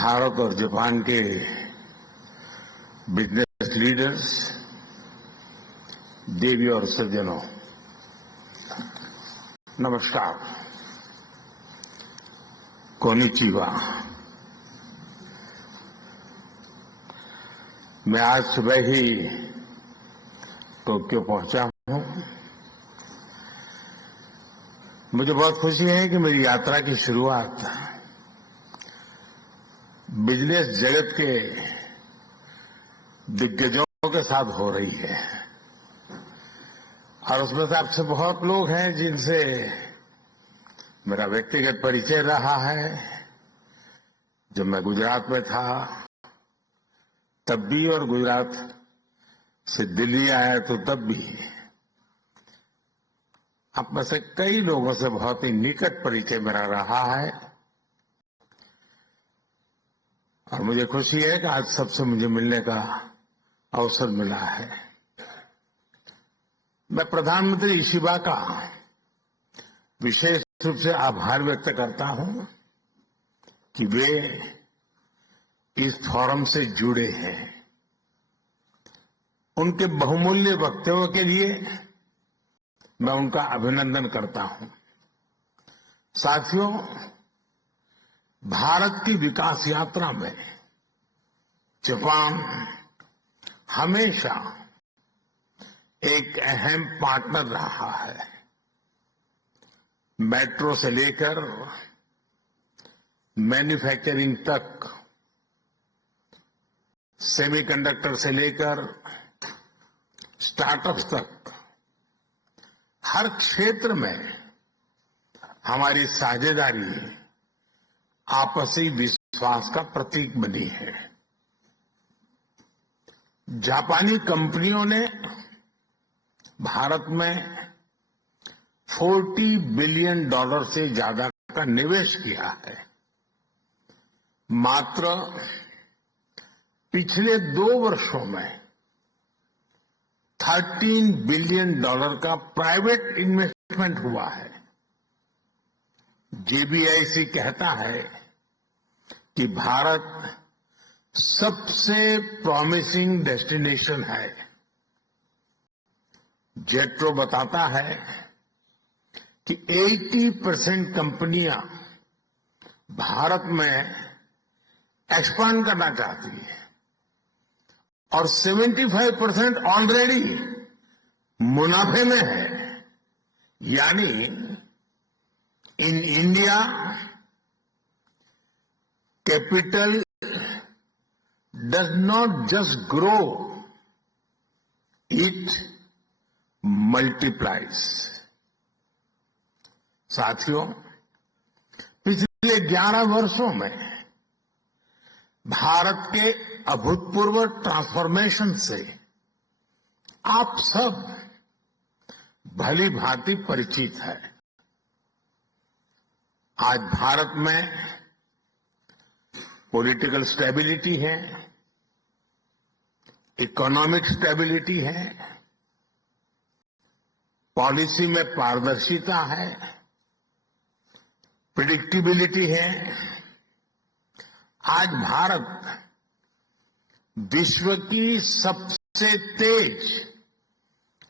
भारत और जापान के business leaders, देवी और सज्जनों, नमस्कार। कोनिचिवा। मैं आज सुबह ही टोक्यो पहुंचा हूं। मुझे बहुत खुशी है कि मेरी यात्रा की शुरुआत बिजनेस जगत के दिग्गजों के साथ हो रही है और उसमें से आपसे बहुत लोग हैं जिनसे मेरा व्यक्तिगत परिचय रहा है। जब मैं गुजरात में था तब भी और गुजरात से दिल्ली आया तो तब भी आप में से कई लोगों से बहुत ही निकट परिचय मेरा रहा है और मुझे खुशी है कि आज सबसे मुझे मिलने का अवसर मिला है। मैं प्रधानमंत्री इशिबा का विशेष रूप से आभार व्यक्त करता हूं कि वे इस फोरम से जुड़े हैं। उनके बहुमूल्य वक्तव्यों के लिए मैं उनका अभिनंदन करता हूं। साथियों, भारत की विकास यात्रा में जापान हमेशा एक अहम पार्टनर रहा है। मेट्रो से लेकर मैन्युफैक्चरिंग तक, सेमीकंडक्टर से लेकर स्टार्टअप्स तक, हर क्षेत्र में हमारी साझेदारी आपसी विश्वास का प्रतीक बनी है। जापानी कंपनियों ने भारत में $40 बिलियन से ज्यादा का निवेश किया है। मात्र पिछले 2 वर्षों में $13 बिलियन का प्राइवेट इन्वेस्टमेंट हुआ है। JBIC कहता है कि भारत सबसे प्रॉमिसिंग डेस्टिनेशन है। जेट्रो बताता है कि 80% कंपनियां भारत में एक्सपांड करना चाहती है और 75% ऑलरेडी मुनाफे में है। यानी in India capital does not just grow, it multiplies. साथियों, पिछले 11 वर्षों में भारत के अभूतपूर्व ट्रांसफॉर्मेशन से आप सब भली भांति परिचित है। आज भारत में पॉलिटिकल स्टेबिलिटी है, इकोनॉमिक स्टेबिलिटी है, पॉलिसी में पारदर्शिता है, प्रिडिक्टिबिलिटी है। आज भारत विश्व की सबसे तेज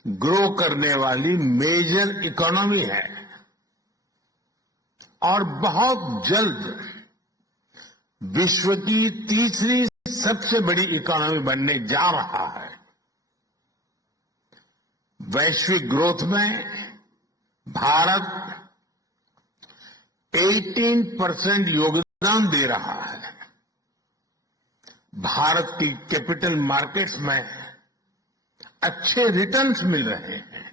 ग्रो करने वाली मेजर इकोनॉमी है और बहुत जल्द विश्व की तीसरी सबसे बड़ी इकोनॉमी बनने जा रहा है। वैश्विक ग्रोथ में भारत 18% योगदान दे रहा है। भारत की कैपिटल मार्केट्स में अच्छे रिटर्न्स मिल रहे हैं।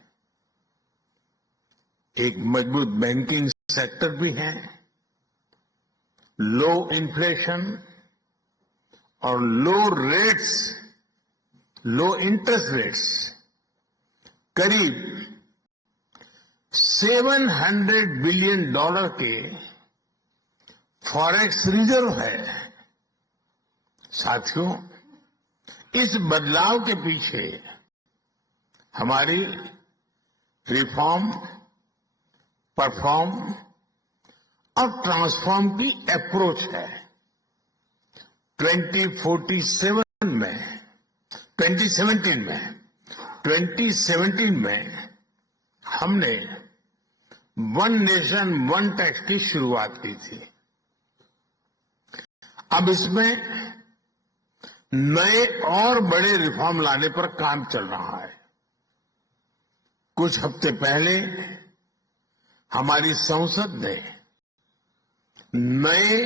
एक मजबूत बैंकिंग सेक्टर भी है। लो इन्फ्लेशन और लो इंटरेस्ट रेट्स, करीब $700 बिलियन के फॉरेक्स रिजर्व है। साथियों, इस बदलाव के पीछे हमारी रिफॉर्म, परफॉर्म और ट्रांसफॉर्म की अप्रोच है। 2047 में 2017 में हमने वन नेशन वन टैक्स की शुरुआत की थी। अब इसमें नए और बड़े रिफॉर्म लाने पर काम चल रहा है। कुछ हफ्ते पहले हमारी संसद ने नए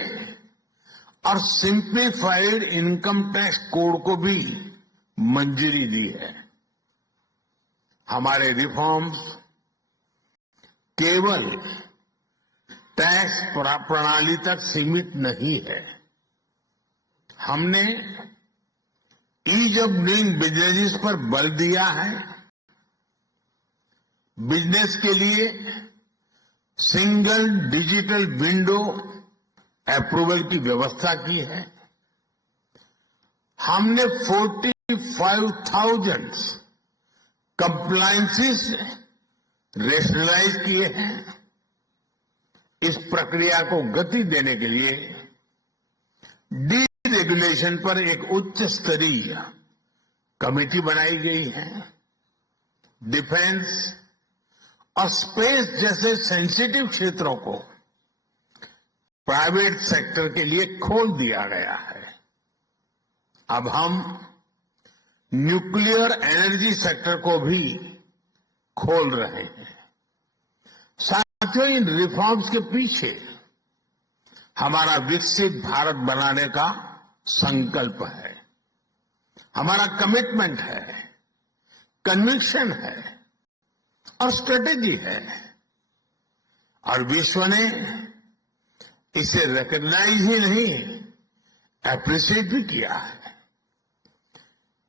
और सिंप्लीफाइड इनकम टैक्स कोड को भी मंजूरी दी है। हमारे रिफॉर्म्स केवल टैक्स प्रणाली तक सीमित नहीं है। हमने ईज ऑफ डूइंग बिजनेस पर बल दिया है। बिजनेस के लिए सिंगल डिजिटल विंडो अप्रूवल की व्यवस्था की है। हमने 45,000 कंप्लायंसेस रेशनलाइज किए हैं। इस प्रक्रिया को गति देने के लिए डी रेगुलेशन पर एक उच्च स्तरीय कमेटी बनाई गई है। डिफेंस और स्पेस जैसे सेंसिटिव क्षेत्रों को प्राइवेट सेक्टर के लिए खोल दिया गया है। अब हम न्यूक्लियर एनर्जी सेक्टर को भी खोल रहे हैं। साथियों, इन रिफॉर्म्स के पीछे हमारा विकसित भारत बनाने का संकल्प है, हमारा कमिटमेंट है, कन्विक्शन है और स्ट्रेटेजी है। और विश्व ने इसे रिकॉग्नाइज ही नहीं, एप्रिशिएट भी किया है।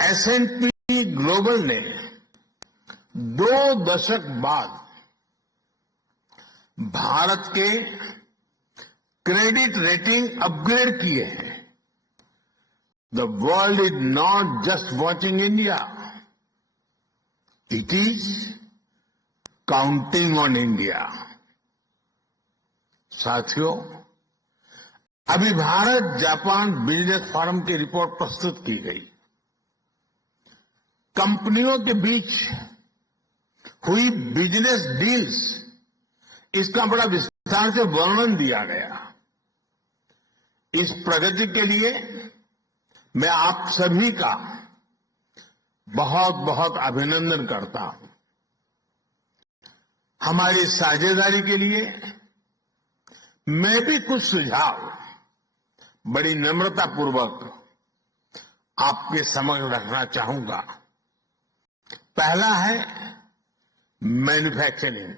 S&P ग्लोबल ने 2 दशक बाद भारत के क्रेडिट रेटिंग अपग्रेड किए हैं। The world is not just watching India, it is counting on India. साथियों, अभी भारत जापान बिजनेस फोरम की रिपोर्ट प्रस्तुत की गई। कंपनियों के बीच हुई बिजनेस डील्स, इसका बड़ा विस्तार से वर्णन दिया गया। इस प्रगति के लिए मैं आप सभी का बहुत बहुत अभिनंदन करता हूं। हमारी साझेदारी के लिए मैं भी कुछ सुझाव बड़ी नम्रतापूर्वक आपके समक्ष रखना चाहूंगा। पहला है मैन्युफैक्चरिंग।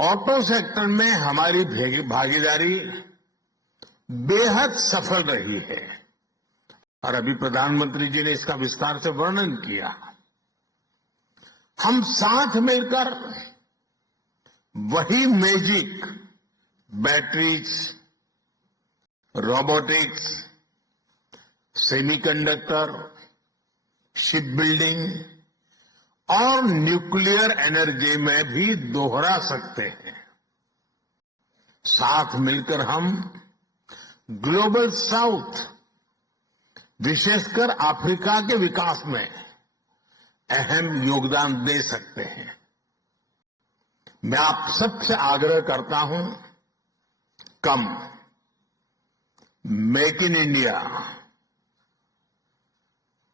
ऑटो सेक्टर में हमारी भागीदारी बेहद सफल रही है और अभी प्रधानमंत्री जी ने इसका विस्तार से वर्णन किया। हम साथ मिलकर वही magic batteries, robotics, semiconductor, ship building और न्यूक्लियर एनर्जी में भी दोहरा सकते हैं। साथ मिलकर हम ग्लोबल साउथ, विशेषकर अफ्रीका के विकास में अहम योगदान दे सकते हैं। मैं आप सबसे आग्रह करता हूं, कम make in India,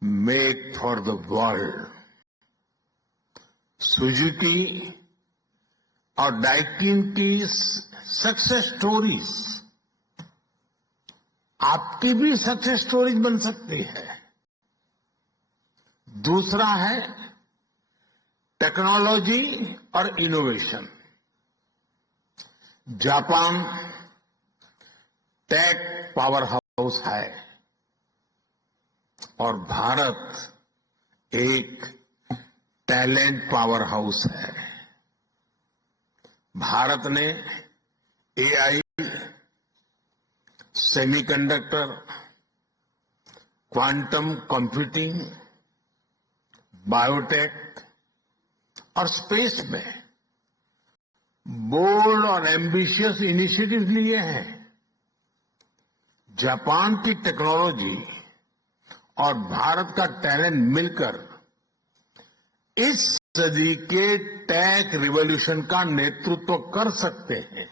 make for the world. Suzuki और डाइकिन की सक्सेस स्टोरीज आपकी भी सक्सेस स्टोरीज बन सकती है। दूसरा है टेक्नोलॉजी और innovation. Japan tech powerhouse है और भारत एक टैलेंट पावर हाउस है। भारत ने AI, semiconductor, quantum computing, biotech और स्पेस में बोल्ड और एम्बिशियस इनिशिएटिव लिए हैं। जापान की टेक्नोलॉजी और भारत का टैलेंट मिलकर इस सदी के टेक रिवॉल्यूशन का नेतृत्व कर सकते हैं।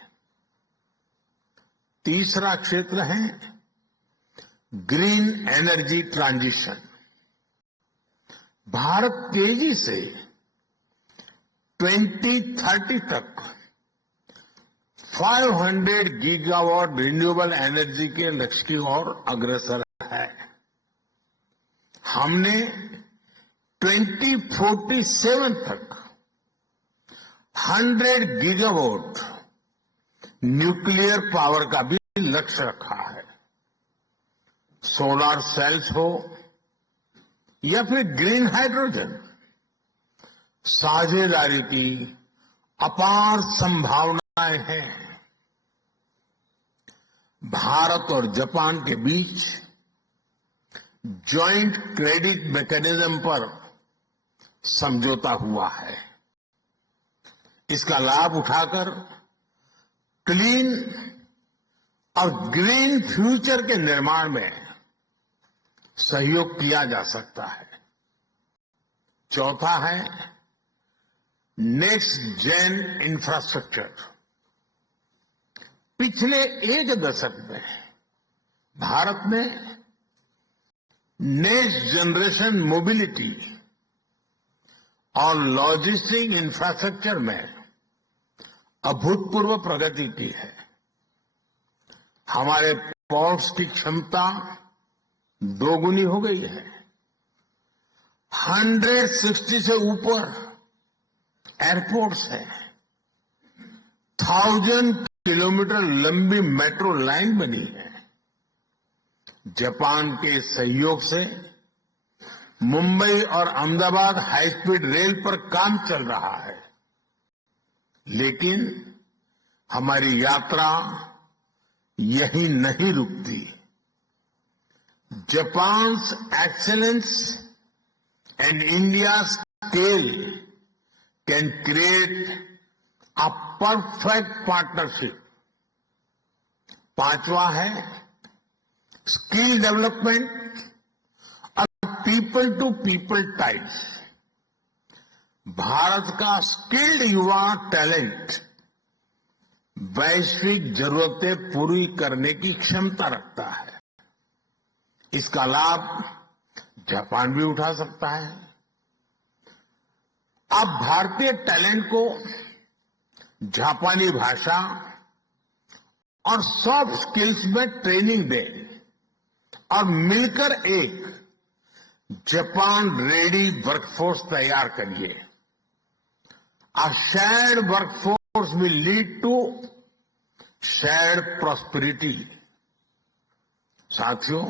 तीसरा क्षेत्र है ग्रीन एनर्जी ट्रांजिशन। भारत तेजी से 2030 तक 500 गीगावाट रिन्यूएबल एनर्जी के लक्ष्य की ओर अग्रसर है। हमने 2047 तक 100 गीगावाट न्यूक्लियर पावर का भी लक्ष्य रखा है। सोलर सेल्स हो या फिर ग्रीन हाइड्रोजन, साझेदारी की अपार संभावनाएं हैं। भारत और जापान के बीच जॉइंट क्रेडिट मैकेनिज्म पर समझौता हुआ है। इसका लाभ उठाकर क्लीन और ग्रीन फ्यूचर के निर्माण में सहयोग किया जा सकता है। चौथा है नेक्स्ट जेन इंफ्रास्ट्रक्चर। पिछले एक दशक में भारत ने नेक्स्ट जनरेशन मोबिलिटी और लॉजिस्टिक इंफ्रास्ट्रक्चर में अभूतपूर्व प्रगति की है। हमारे पोर्ट्स की क्षमता दोगुनी हो गई है। 160 से ऊपर एयरपोर्ट्स हैं। 1000 किलोमीटर लंबी मेट्रो लाइन बनी है। जापान के सहयोग से मुंबई और अहमदाबाद हाई स्पीड रेल पर काम चल रहा है। लेकिन हमारी यात्रा यहीं नहीं रुकती। Japan's excellence and India's scale can create a perfect partnership. पांचवा है स्किल डेवलपमेंट और people to people types. Bharat का स्किल्ड युवा टैलेंट वैश्विक जरूरतें पूरी करने की क्षमता रखता है। इसका लाभ जापान भी उठा सकता है। आप भारतीय टैलेंट को जापानी भाषा और सॉफ्ट स्किल्स में ट्रेनिंग दें और मिलकर एक जापान रेडी वर्कफोर्स तैयार करिए। A shared workforce will lead to shared prosperity। साथियों,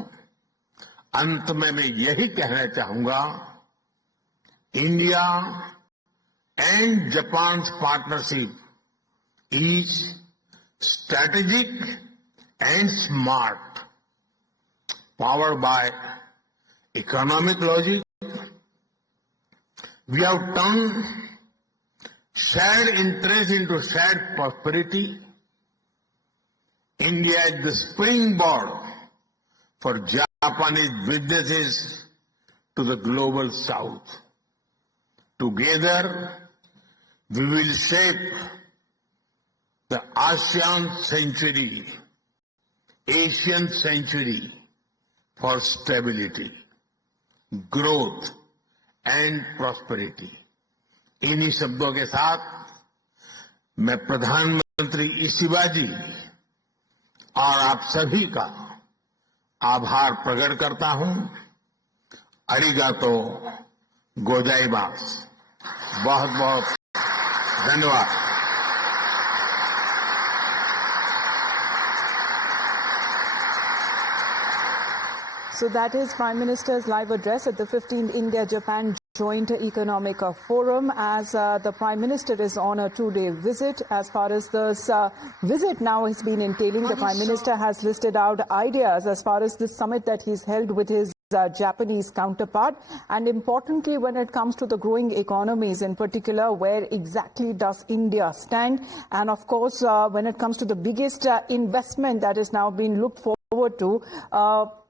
अंत में मैं यही कहना चाहूंगा, India and Japan partnership is strategic and smart, powered by economic logic. We have turn shared interest into shared prosperity. India is the springboard for Japanese businesses to the global south. Together, we will shape the ASEAN century, Asian century for stability, growth and prosperity. इन्हीं शब्दों के साथ मैं प्रधानमंत्री Ishiba जी और आप सभी का आभार प्रकट करता हूं। अरिगातो गोजाइमास। बहुत बहुत धन्यवाद। So that is Prime Minister's live address at the 15th India-Japan Joint Economic Forum, as the Prime Minister is on a 2-day visit. As far as this visit now has been entailing, the Prime Minister has listed out ideas as far as this summit that he's held with his Japanese counterpart, and importantly when it comes to the growing economies in particular, where exactly does India stand, and of course when it comes to the biggest investment that is now being looked for forward to,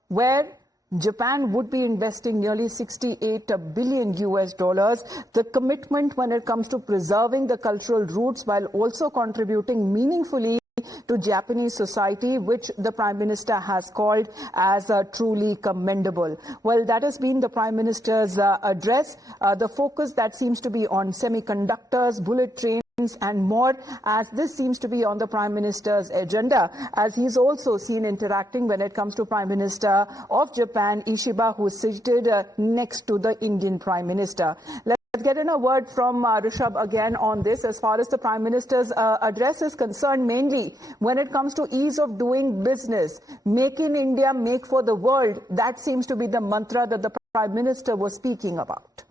where Japan would be investing nearly 68 billion US dollars. The commitment when it comes to preserving the cultural roots while also contributing meaningfully to Japanese society, which the Prime Minister has called as truly commendable. Well, that has been the Prime Minister's address. The focus that seems to be on semiconductors, bullet trains, and more, as this seems to be on the Prime Minister's agenda, as he's also seen interacting when it comes to Prime Minister of Japan, Ishiba, who is seated next to the Indian Prime Minister. Let's get in a word from Rishabh again on this. As far as the Prime Minister's address is concerned, mainly when it comes to ease of doing business, make in India, make for the world, that seems to be the mantra that the Prime Minister was speaking about.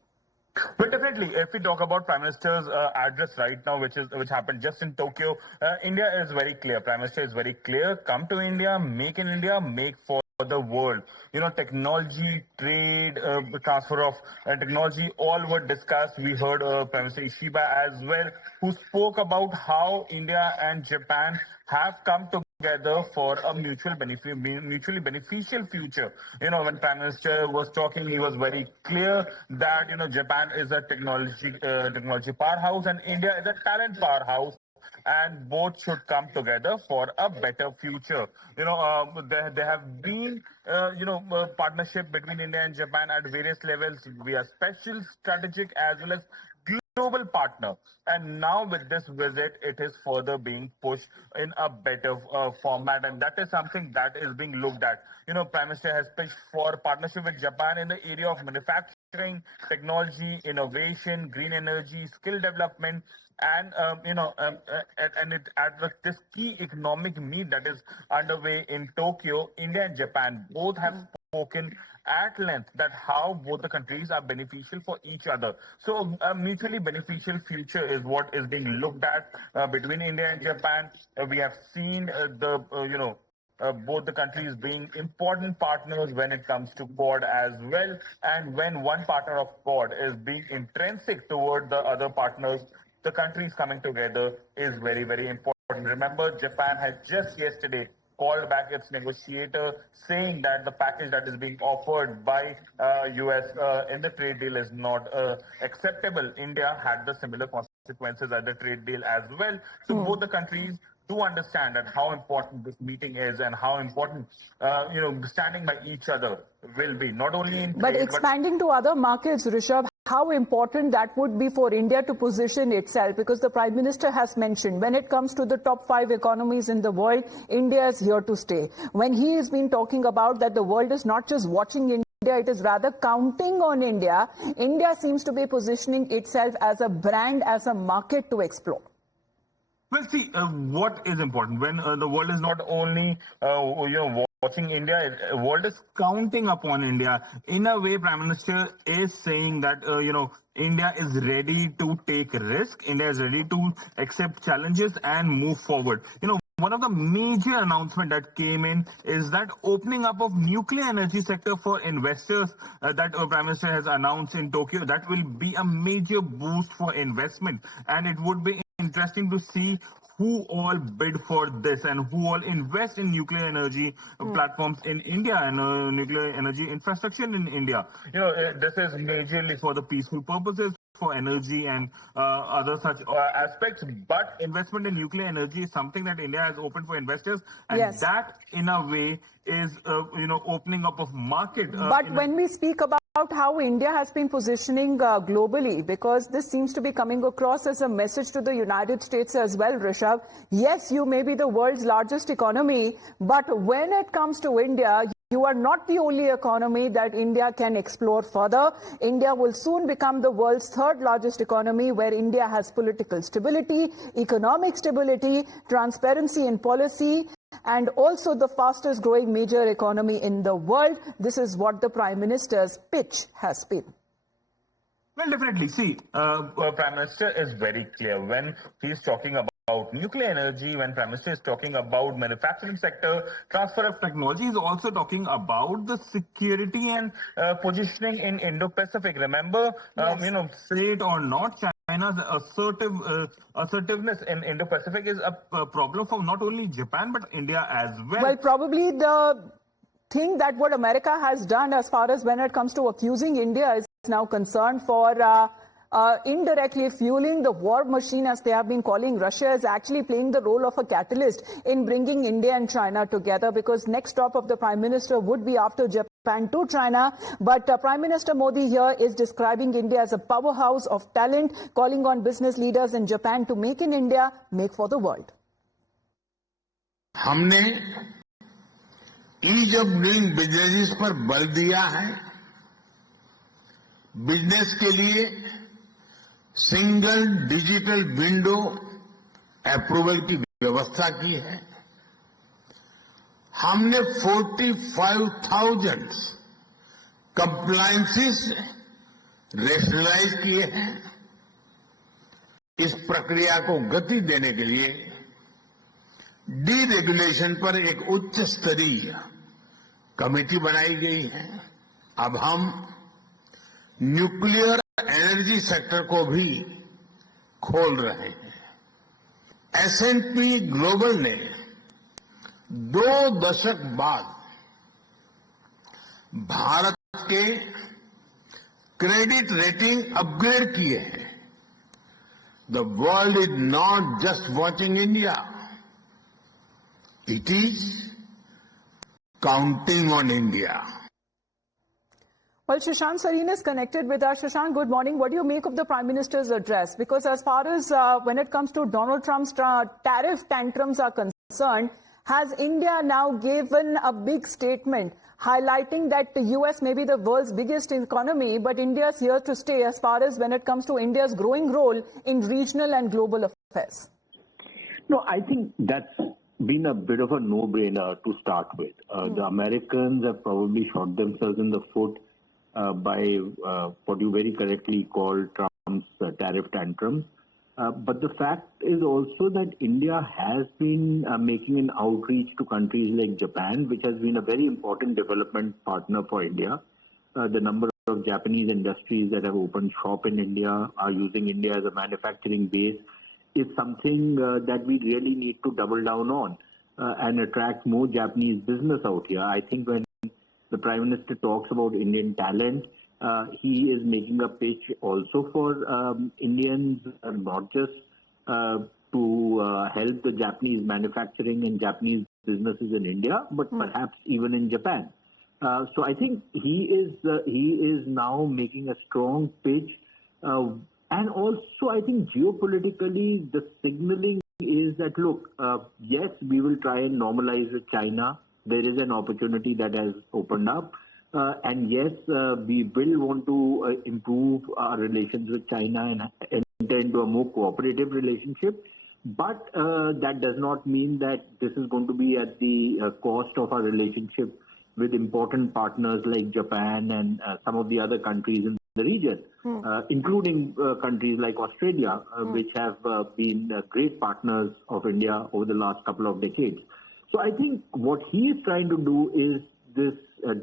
Well, definitely, if we talk about Prime Minister's address right now, which happened just in Tokyo, India is very clear. Prime Minister is very clear. Come to India, make in India, make for the world. You know, technology, trade, transfer of technology, all were discussed. We heard Prime Minister Ishiba as well, who spoke about how India and Japan have come together for a mutually beneficial future. You know, when Prime Minister was talking, he was very clear that, you know, Japan is a technology powerhouse and India is a talent powerhouse, and both should come together for a better future. You know, there have been, partnership between India and Japan at various levels. We are special, strategic, as well as global partner. And now with this visit, it is further being pushed in a better format. And that is something that is being looked at. You know, Prime Minister has pitched for partnership with Japan in the area of manufacturing, technology, innovation, green energy, skill development, and at this key economic meet that is underway in Tokyo, India and Japan both have spoken at length that how both the countries are beneficial for each other. So a mutually beneficial future is what is being looked at between India and Japan. We have seen both the countries being important partners when it comes to Quad as well. And when one partner of Quad is being intrinsic toward the other partners, the countries coming together is very, very important. Remember, Japan had just yesterday called back its negotiator, saying that the package that is being offered by US in the trade deal is not acceptable. India had the similar consequences at the trade deal as well. So both the countries do understand that how important this meeting is and how important, standing by each other will be, not only in trade, but expanding to other markets, Rishabh, how important that would be for India to position itself, because the Prime Minister has mentioned when it comes to the top 5 economies in the world, India is here to stay. When he has been talking about that the world is not just watching India, it is rather counting on India, India seems to be positioning itself as a brand, as a market to explore. Well, see, what is important when the world is not only, watching India, the world is counting upon India. In a way, Prime Minister is saying that, India is ready to take risk. India is ready to accept challenges and move forward. One of the major announcements that came in is that opening up of nuclear energy sector for investors that Prime Minister has announced in Tokyo. That will be a major boost for investment, and it would be interesting to see who all bid for this and who all invest in nuclear energy platforms in India and nuclear energy infrastructure in India. This is majorly for the peaceful purposes, for energy and other such aspects, but investment in nuclear energy is something that India has opened for investors, and that in a way is opening up of market. But when we speak about how India has been positioning globally, because this seems to be coming across as a message to the United States as well, Rishabh. Yes, you may be the world's largest economy, but when it comes to India, you are not the only economy that India can explore further. India will soon become the world's 3rd largest economy, where India has political stability, economic stability, transparency in policy, and also the fastest growing major economy in the world. This is what the Prime Minister's pitch has been. Well, definitely. See, Prime Minister is very clear when he's talking about nuclear energy, when Prime Minister is talking about manufacturing sector, transfer of technology, is also talking about the security and positioning in Indo-Pacific. Remember, say it or not, China's assertiveness in Indo-Pacific is a problem for not only Japan but India as well. Well, probably the thing that what America has done as far as when it comes to accusing India is now concerned for indirectly fueling the war machine, as they have been calling Russia, is actually playing the role of a catalyst in bringing India and China together, because next stop of the Prime Minister would be after Japan to China. But Prime Minister Modi here is describing India as a powerhouse of talent, calling on business leaders in Japan to make in India, make for the world. हमने ease of doing business पर बल दिया है। Business के लिए single digital window approval की व्यवस्था की है। हमने 45,000 कंप्लायंसेस रेशनलाइज किए हैं। इस प्रक्रिया को गति देने के लिए डीरेगुलेशन पर एक उच्च स्तरीय कमेटी बनाई गई है। अब हम न्यूक्लियर एनर्जी सेक्टर को भी खोल रहे हैं। S&P ग्लोबल ने 2 दशक बाद भारत के क्रेडिट रेटिंग अपग्रेड किए हैं। The world is not just watching India, it is counting on India. Well, Shashank Sareen is connected with us. Shashank, good morning. What do you make of the Prime Minister's address? Because as far as when it comes to Donald Trump's tariff tantrums are concerned, has India now given a big statement highlighting that the US may be the world's biggest economy, but India is here to stay as far as when it comes to India's growing role in regional and global affairs? No, I think that's been a bit of a no-brainer to start with. The Americans have probably shot themselves in the foot by what you very correctly call Trump's tariff tantrums. But the fact is also that India has been making an outreach to countries like Japan, which has been a very important development partner for India. The number of Japanese industries that have opened shop in India, are using India as a manufacturing base, is something that we really need to double down on and attract more Japanese business out here. I think when the Prime Minister talks about Indian talent, he is making a pitch also for Indians, not just to help the Japanese manufacturing and Japanese businesses in India, but perhaps even in Japan. So I think he is now making a strong pitch, and also I think geopolitically the signaling is that look, yes, we will try and normalize with China. There is an opportunity that has opened up. And yes, we will want to improve our relations with China and enter into a more cooperative relationship. But that does not mean that this is going to be at the cost of our relationship with important partners like Japan and some of the other countries in the region, including countries like Australia, which have been great partners of India over the last couple of decades. So I think what he is trying to do is this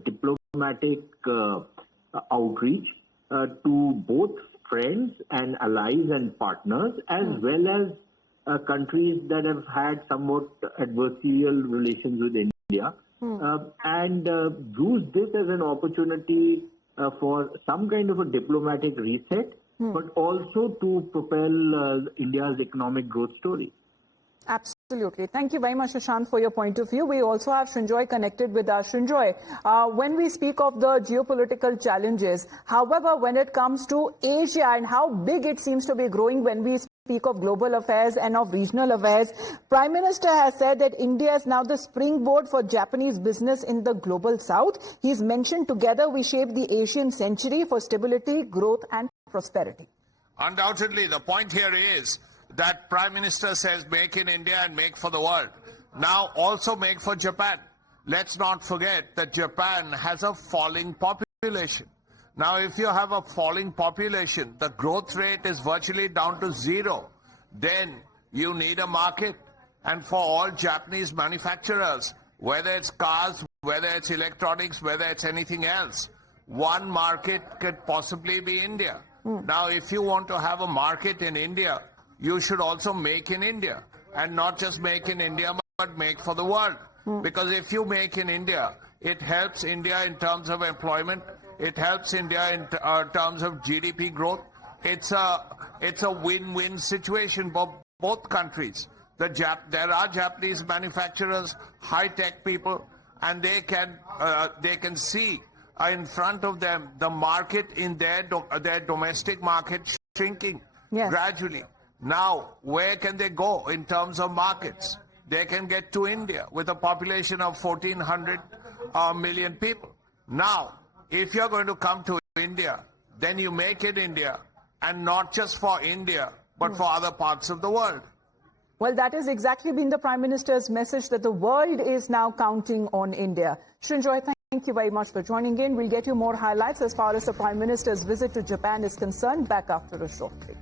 diplomatic outreach to both friends and allies and partners, as well as countries that have had somewhat adversarial relations with India, and use this as an opportunity for some kind of a diplomatic reset, but also to propel India's economic growth story. Absolutely. Thank you very much, Shashank, for your point of view. We also have Srinjoy connected with us. Srinjoy, when we speak of the geopolitical challenges, however, when it comes to Asia and how big it seems to be growing when we speak of global affairs and of regional affairs, Prime Minister has said that India is now the springboard for Japanese business in the global south. He's mentioned together we shape the Asian century for stability, growth and prosperity. Undoubtedly, the point here is that Prime Minister says make in India and make for the world. Now also make for Japan. Let's not forget that Japan has a falling population. Now if you have a falling population, the growth rate is virtually down to zero. Then you need a market. And for all Japanese manufacturers, whether it's cars, whether it's electronics, whether it's anything else, one market could possibly be India. Now, if you want to have a market in India, you should also make in India, and not just make in India, but make for the world. Because if you make in India, it helps India in terms of employment. It helps India in terms of GDP growth. It's a win-win situation for both countries. There are Japanese manufacturers, high-tech people, and they can see in front of them the market in their domestic market shrinking gradually. Now, where can they go in terms of markets? They can get to India with a population of 1,400 million people. Now, if you're going to come to India, then you make it India, and not just for India, but for other parts of the world. Well, that has exactly been the Prime Minister's message, that the world is now counting on India. Srinjoy, thank you very much for joining in. We'll get you more highlights as far as the Prime Minister's visit to Japan is concerned back after a short break.